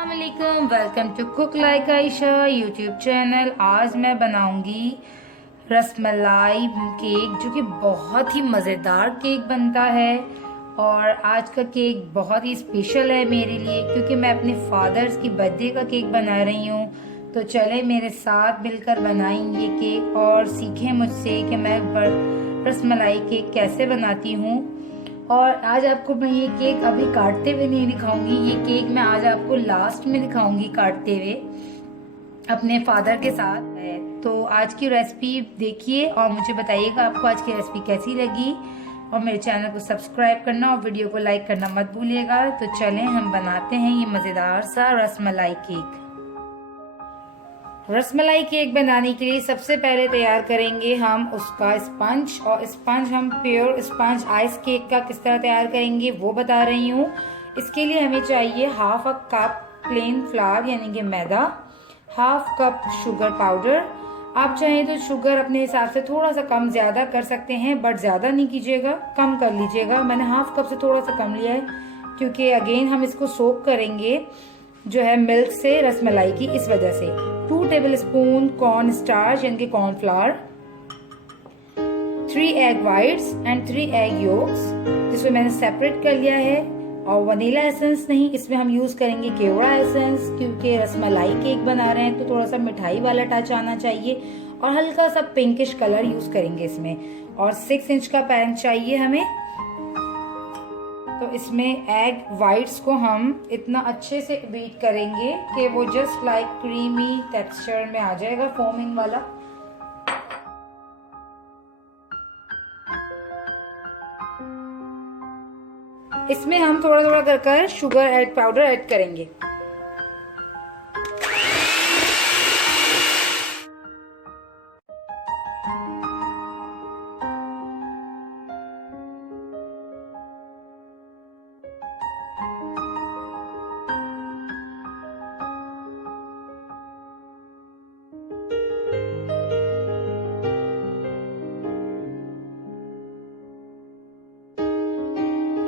अस्सलामुअलैकुम, welcome to cook like Ayesha YouTube channel. आज मैं बनाऊंगी रसमलाई केक, जो कि बहुत ही मज़ेदार केक बनता है। और आज का केक बहुत ही स्पेशल है मेरे लिए, क्योंकि मैं अपने फादर्स की बर्थडे का केक बना रही हूँ। तो चले मेरे साथ मिलकर बनाएंगे केक और सीखें मुझसे कि मैं रसमलाई केक कैसे बनाती हूँ। और आज आपको मैं ये केक अभी काटते हुए नहीं दिखाऊंगी, ये केक मैं आज आपको लास्ट में दिखाऊंगी काटते हुए अपने फादर के साथ। तो आज की रेसिपी देखिए और मुझे बताइएगा आपको आज की रेसिपी कैसी लगी। और मेरे चैनल को सब्सक्राइब करना और वीडियो को लाइक करना मत भूलिएगा। तो चलें हम बनाते हैं ये मज़ेदार सा रसमलाई केक। रसमलाई केक बनाने के लिए सबसे पहले तैयार करेंगे हम उसका स्पंज। और स्पंज हम प्योर स्पंज आइस केक का किस तरह तैयार करेंगे वो बता रही हूँ। इसके लिए हमें चाहिए half a cup plane flower यानी कि मैदा, हाफ कप शुगर पाउडर। आप चाहें तो शुगर अपने हिसाब से थोड़ा सा कम ज्यादा कर सकते हैं, बट ज्यादा नहीं कीजिएगा, कम कर लीजिएगा। मैंने हाफ कप से थोड़ा सा कम लिया है, क्योंकि अगेन हम इसको सोक करेंगे जो है मिल्क से रसमलाई की, इस वजह से। 2 टेबलस्पून कॉर्न स्टार्च यानी कि cornflour, 3 egg whites and 3 egg yolks, जिसको मैंने सेपरेट कर लिया है। और वनीला एसेंस नहीं, इसमें हम यूज करेंगे केवड़ा एसेंस, क्योंकि रसमलाई केक बना रहे हैं तो थोड़ा सा मिठाई वाला टच आना चाहिए। और हल्का सा पिंकिश कलर यूज करेंगे इसमें। और 6 इंच का पैन चाहिए हमें। तो इसमें एग वाइट्स को हम इतना अच्छे से बीट करेंगे कि वो जस्ट लाइक क्रीमी टेक्सचर में आ जाएगा, फोमिंग वाला। इसमें हम थोड़ा थोड़ा कर शुगर पाउडर ऐड करेंगे।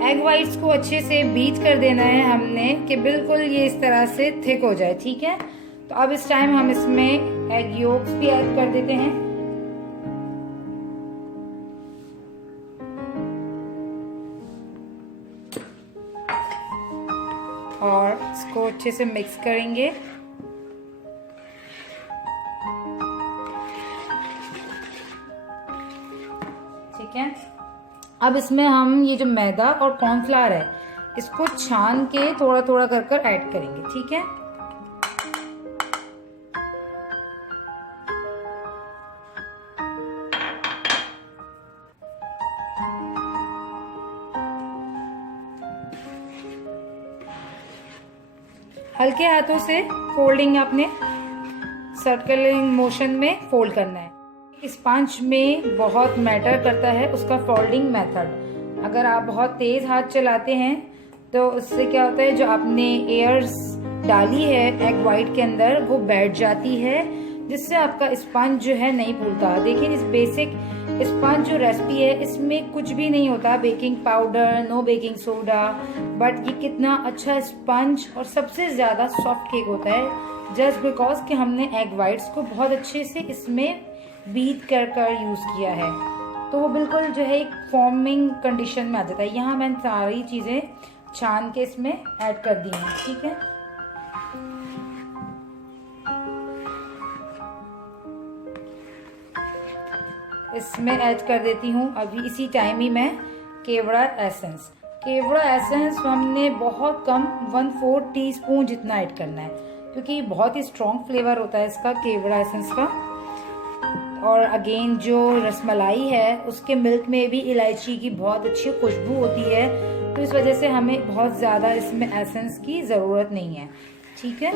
एग वाइट्स को अच्छे से बीट कर देना है हमने, कि बिल्कुल ये इस तरह से थिक हो जाए, ठीक है। तो अब इस टाइम हम इसमें एग योक्स भी ऐड कर देते हैं। और इसको अच्छे से मिक्स करेंगे। ठीक है, अब इसमें हम ये जो मैदा और कॉर्नफ्लावर है इसको छान के थोड़ा थोड़ा कर ऐड करेंगे, ठीक है। हल्के हाथों से फोल्डिंग अपने सर्कलिंग मोशन में फोल्ड करना है। स्पंज में बहुत मैटर करता है उसका फोल्डिंग मेथड। अगर आप बहुत तेज हाथ चलाते हैं तो उससे क्या होता है, जो आपने एयर्स डाली है एग वाइट के अंदर वो बैठ जाती है, जिससे आपका स्पंज जो है नहीं फूलता। देखिए इस बेसिक स्पंज जो रेसिपी है इसमें कुछ भी नहीं होता, baking powder, no baking soda, but ये कितना अच्छा स्पंज और सबसे ज्यादा सॉफ्ट केक होता है, जस्ट बिकॉज कि हमने एग वाइट्स को बहुत अच्छे से इसमें बीट कर यूज किया है। तो वो बिल्कुल जो है एक फॉर्मिंग कंडीशन में आ जाता है। यहाँ मैंने सारी चीजें छान के इसमें ऐड कर दी हैं, ठीक है। इसमें ऐड कर देती हूँ अभी इसी टाइम ही मैं केवड़ा एसेंस। केवड़ा एसेंस हमने बहुत कम 1/4 टीस्पून जितना ऐड करना है, क्योंकि बहुत ही स्ट्रॉन्ग फ्लेवर होता है इसका केवड़ा एसेंस का। और अगेन जो रसमलाई है उसके मिल्क में भी इलायची की बहुत अच्छी खुशबू होती है, तो इस वजह से हमें बहुत ज़्यादा इसमें एसेंस की ज़रूरत नहीं है, ठीक है।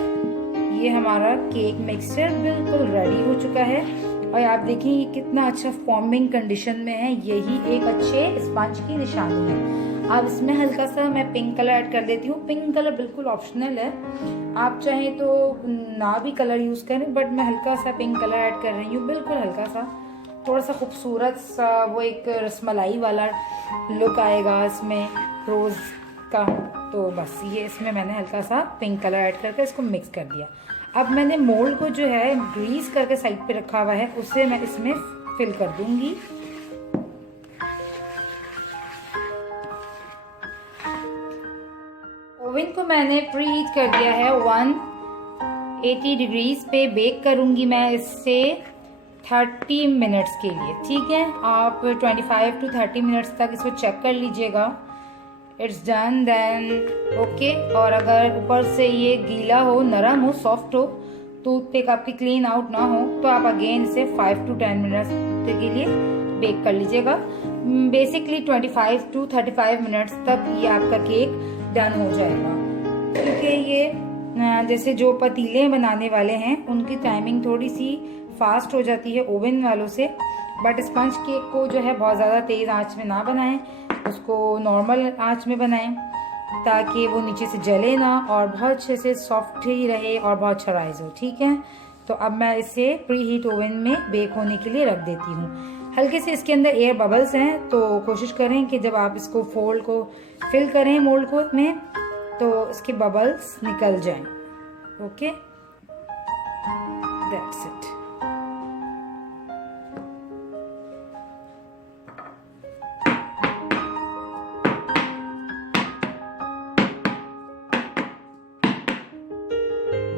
ये हमारा केक मिक्सचर बिल्कुल रेडी हो चुका है। और आप देखिए ये कितना अच्छा फॉर्मिंग कंडीशन में है, यही एक अच्छे स्पंज की निशानी है। अब इसमें हल्का सा मैं पिंक कलर ऐड कर देती हूँ। पिंक कलर बिल्कुल ऑप्शनल है, आप चाहें तो ना भी कलर यूज करें, बट मैं हल्का सा पिंक कलर ऐड कर रही हूँ, बिल्कुल हल्का सा, थोड़ा सा खूबसूरत सा वो एक रसमलाई वाला लुक आएगा इसमें रोज का। तो बस ये इसमें मैंने हल्का सा पिंक कलर ऐड करके इसको मिक्स कर दिया। अब मैंने मोल्ड को जो है ग्रीस करके साइड पे रखा हुआ है, उसे मैं इसमें फिल कर दूंगी। ओवन को मैंने प्री हीट कर दिया है 180 डिग्रीज पे। बेक करूंगी मैं इससे 30 मिनट्स के लिए, ठीक है। आप 25 to 30 मिनट्स तक इसको चेक कर लीजिएगा। It's done then okay. और अगर ऊपर से ये गीला हो, नरम हो, सॉफ्ट हो, टूथपिक आपकी क्लीन आउट ना हो, तो आप अगेन इसे 5 to 10 मिनट्स के लिए बेक कर लीजिएगा। बेसिकली 25 to 35 मिनट्स तक ये आपका केक डन हो जाएगा। क्योंकि ये जैसे जो पतीले बनाने वाले हैं उनकी टाइमिंग थोड़ी सी फास्ट हो जाती है ओवन वालों से, बट स्पंज केक को जो है बहुत ज़्यादा तेज़ आंच में ना बनाएं, उसको नॉर्मल आंच में बनाएं ताकि वो नीचे से जले ना और बहुत अच्छे से सॉफ्ट ही रहे और बहुत अच्छा राइज हो, ठीक है। तो अब मैं इसे प्री हीट ओवन में बेक होने के लिए रख देती हूँ। हल्के से इसके अंदर एयर बबल्स हैं, तो कोशिश करें कि जब आप इसको फोल्ड को फिल करें मोल्ड को में, तो इसके बबल्स निकल जाएं। Okay, that's it.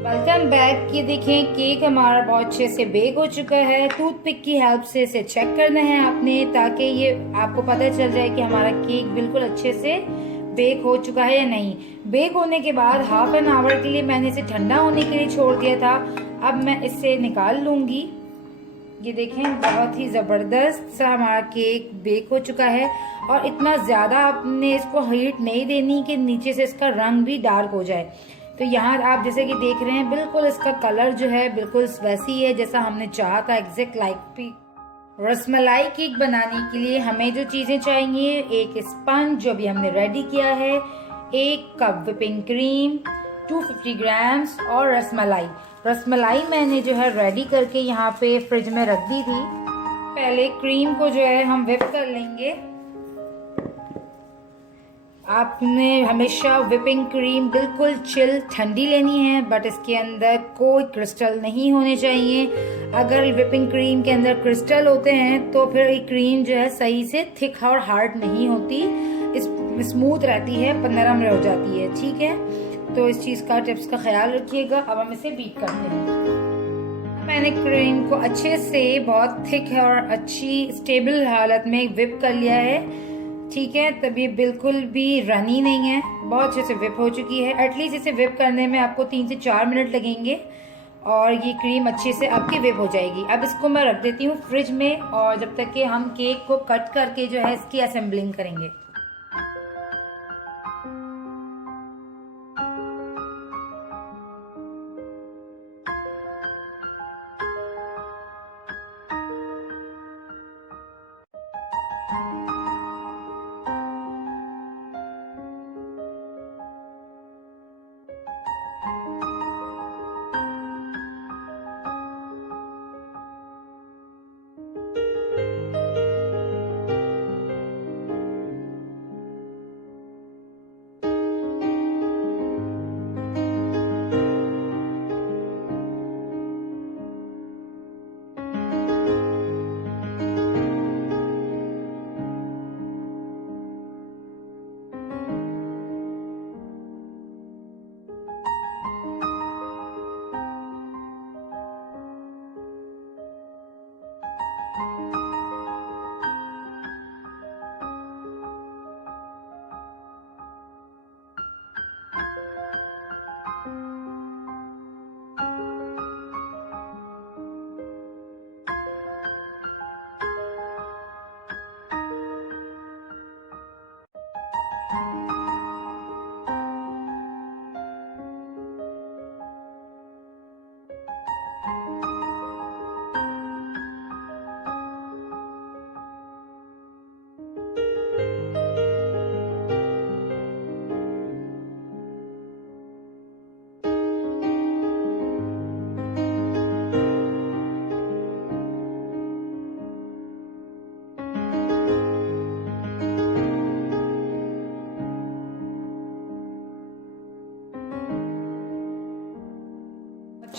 Welcome back. ये देखें केक हमारा बहुत अच्छे से बेक हो चुका है। टूथपिक की हेल्प से इसे चेक करना है आपने, ताकि ये आपको पता चल जाए कि हमारा केक बिल्कुल अच्छे से बेक हो चुका है या नहीं। बेक होने के बाद हाफ एन आवर के लिए मैंने इसे ठंडा होने के लिए छोड़ दिया था। अब मैं इसे निकाल लूंगी। ये देखें बहुत ही ज़बरदस्त सा हमारा केक बेक हो चुका है, और इतना ज़्यादा आपने इसको हीट नहीं देनी कि नीचे से इसका रंग भी डार्क हो जाए। तो यहाँ आप जैसे कि देख रहे हैं बिल्कुल इसका कलर जो है बिल्कुल वैसी है जैसा हमने चाहा था, एग्जैक्ट लाइक। रसमलाई केक बनाने के लिए हमें जो चीज़ें चाहिए, एक स्पंज जो भी हमने रेडी किया है, 1 कप विपिंग क्रीम, 250 ग्राम्स और रसमलाई। रसमलाई मैंने जो है रेडी करके यहाँ पे फ्रिज में रख दी थी। पहले क्रीम को जो है हम व्हिप कर लेंगे। आपने हमेशा विपिंग क्रीम बिल्कुल चिल ठंडी लेनी है, बट इसके अंदर कोई क्रिस्टल नहीं होने चाहिए। अगर विपिंग क्रीम के अंदर क्रिस्टल होते हैं तो फिर ये क्रीम जो है सही से थिक और हार्ड नहीं होती, स्मूथ रहती है, नरम हो जाती है, ठीक है। तो इस चीज़ का टिप्स का ख्याल रखिएगा। अब हम इसे बीट करते हैं। मैंने क्रीम को अच्छे से बहुत थिक और अच्छी स्टेबल हालत में विप कर लिया है, ठीक है। तब ये बिल्कुल भी रनी नहीं है, बहुत अच्छे से विप हो चुकी है। एटलीस्ट इसे विप करने में आपको 3 से 4 मिनट लगेंगे और ये क्रीम अच्छे से आपकी विप हो जाएगी। अब इसको मैं रख देती हूँ फ्रिज में, और जब तक कि हम केक को कट करके जो है इसकी असेंबलिंग करेंगे।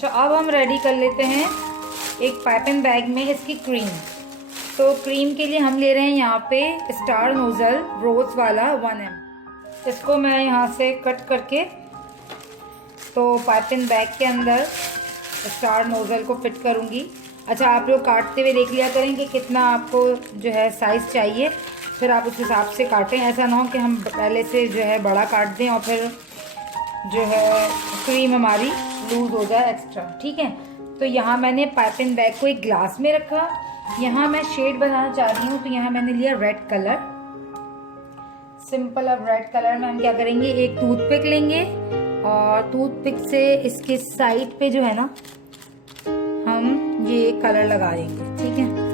अच्छा, अब हम रेडी कर लेते हैं एक पाइपिंग बैग में इसकी क्रीम। तो क्रीम के लिए हम ले रहे हैं यहाँ पे स्टार नोजल रोज वाला 1 ml। इसको मैं यहाँ से कट करके तो पाइपिंग बैग के अंदर स्टार नोजल को फिट करूँगी। अच्छा, आप लोग काटते हुए देख लिया करें कि कितना आपको जो है साइज़ चाहिए, फिर आप उस हिसाब से काटें। ऐसा ना हो कि हम पहले से जो है बड़ा काट दें और फिर जो है क्रीम हमारी लूज़ हो जाए एक्स्ट्रा। ठीक है, तो यहाँ मैंने पाइपिंग बैग को एक ग्लास में रखा। यहाँ मैं शेड बनाना चाह रही हूँ, तो यहाँ मैंने लिया रेड कलर, सिंपल। अब रेड कलर में हम क्या करेंगे, एक टूथपिक लेंगे और टूथपिक से इसके साइड पे जो है ना हम ये कलर लगा देंगे। ठीक है,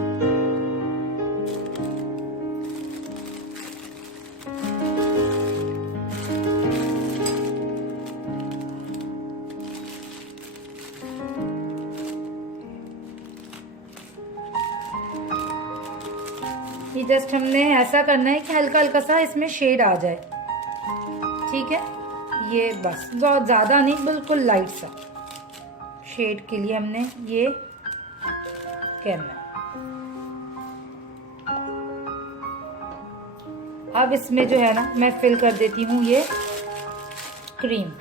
ये जस्ट हमने ऐसा करना है कि हल्का हल्का सा इसमें शेड आ जाए। ठीक है, ये बस, बहुत ज़्यादा नहीं, बिल्कुल लाइट सा शेड के लिए हमने ये करना है। अब इसमें जो है ना मैं फिल कर देती हूँ ये क्रीम।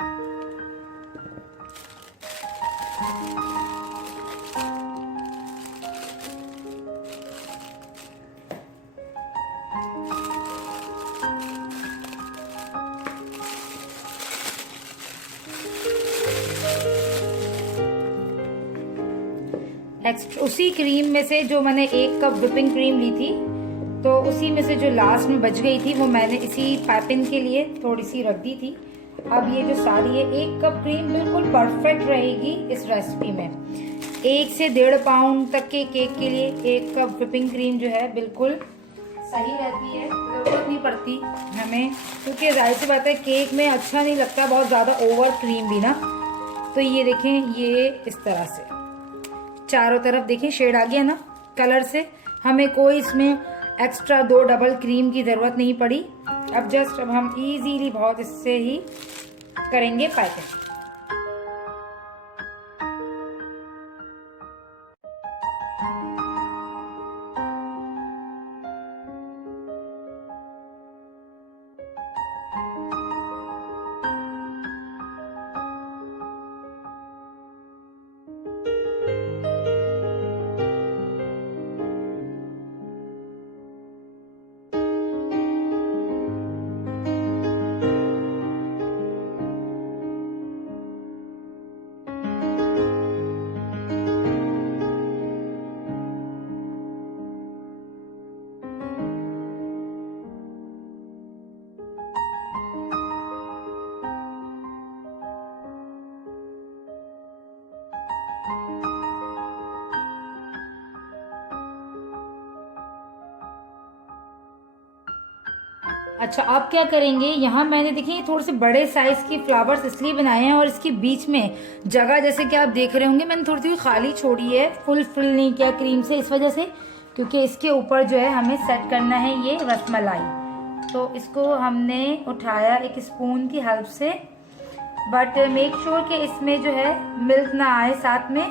उसी क्रीम में से जो मैंने 1 कप व्हिपिंग क्रीम ली थी, तो उसी में से जो लास्ट में बच गई थी वो मैंने इसी पाइपिंग के लिए थोड़ी सी रख दी थी। अब ये जो सारी है 1 कप क्रीम बिल्कुल परफेक्ट रहेगी इस रेसिपी में। 1 से 1.5 पाउंड तक के केक के लिए 1 कप व्हिपिंग क्रीम जो है बिल्कुल सही रहती है, जरूरत नहीं पड़ती हमें, क्योंकि जाहिर सी बात है केक में अच्छा नहीं लगता बहुत ज़्यादा ओवर क्रीम भी ना। तो ये देखें, ये इस तरह से चारों तरफ देखें शेड आ गया ना कलर से। हमें कोई इसमें एक्स्ट्रा 2 डबल क्रीम की ज़रूरत नहीं पड़ी। अब हम इजीली बहुत इससे ही करेंगे पाइपिंग। अच्छा, आप क्या करेंगे, यहाँ मैंने देखिए थोड़े से बड़े साइज की फ्लावर्स इसलिए बनाए हैं और इसके बीच में जगह जैसे कि आप देख रहे होंगे मैंने थोड़ी सी खाली छोड़ी है, फुल फिल नहीं किया क्रीम से, इस वजह से क्योंकि इसके ऊपर जो है हमें सेट करना है ये रसमलाई। तो इसको हमने उठाया एक स्पून की हेल्प से, बट मेक श्योर कि इसमें जो है मिल्क ना आए साथ में,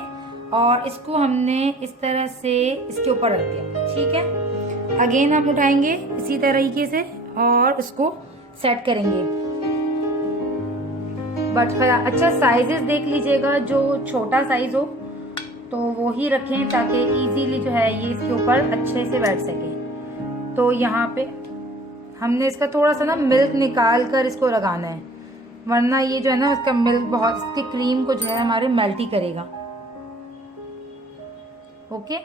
और इसको हमने इस तरह से इसके ऊपर रख दिया। ठीक है, अगेन हम उठाएंगे इसी तरीके से और उसको सेट करेंगे। बट अच्छा साइजेस देख लीजिएगा, जो छोटा साइज हो तो वो ही रखें ताकि इजीली जो है ये इसके ऊपर अच्छे से बैठ सके। तो यहाँ पे हमने इसका थोड़ा सा ना मिल्क निकाल कर इसको लगाना है, वरना ये जो है ना इसका मिल्क बहुत इसकी क्रीम को जो है हमारे मेल्ट ही करेगा। ओके,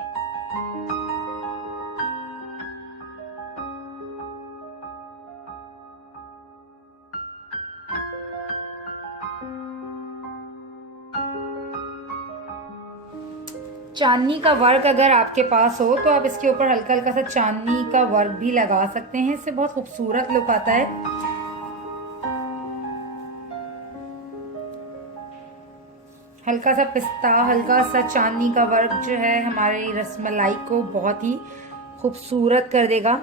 चांदनी का वर्क अगर आपके पास हो तो आप इसके ऊपर हल्का हल्का सा चांदनी का वर्क भी लगा सकते हैं, इससे बहुत खूबसूरत लुक आता है। हल्का सा पिस्ता, हल्का सा चांदनी का वर्क जो है हमारी रसमलाई को बहुत ही खूबसूरत कर देगा।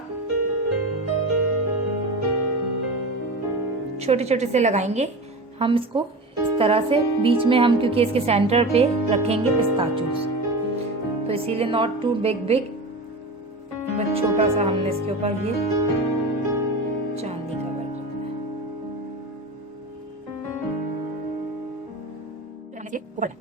छोटे छोटे से लगाएंगे हम इसको इस तरह से बीच में हम, क्योंकि इसके सेंटर पे रखेंगे पिस्ताचोस, तो इसीलिए नॉट टू बिग बट छोटा सा हमने इसके ऊपर ये चांदी का वर्क रखना है।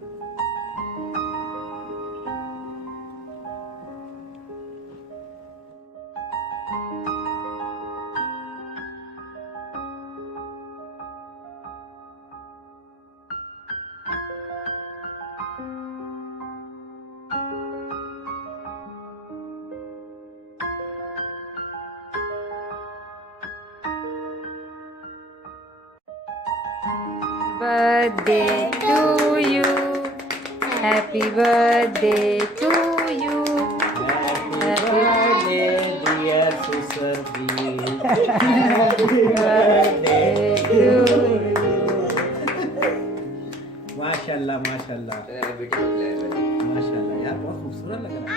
Birthday to you, happy birthday to you, Happy birthday, dear Susarji. birthday to you. माशाल्लाह माशाल्लाह माशाल्लाह यार, बहुत खूबसूरत लग रहा है।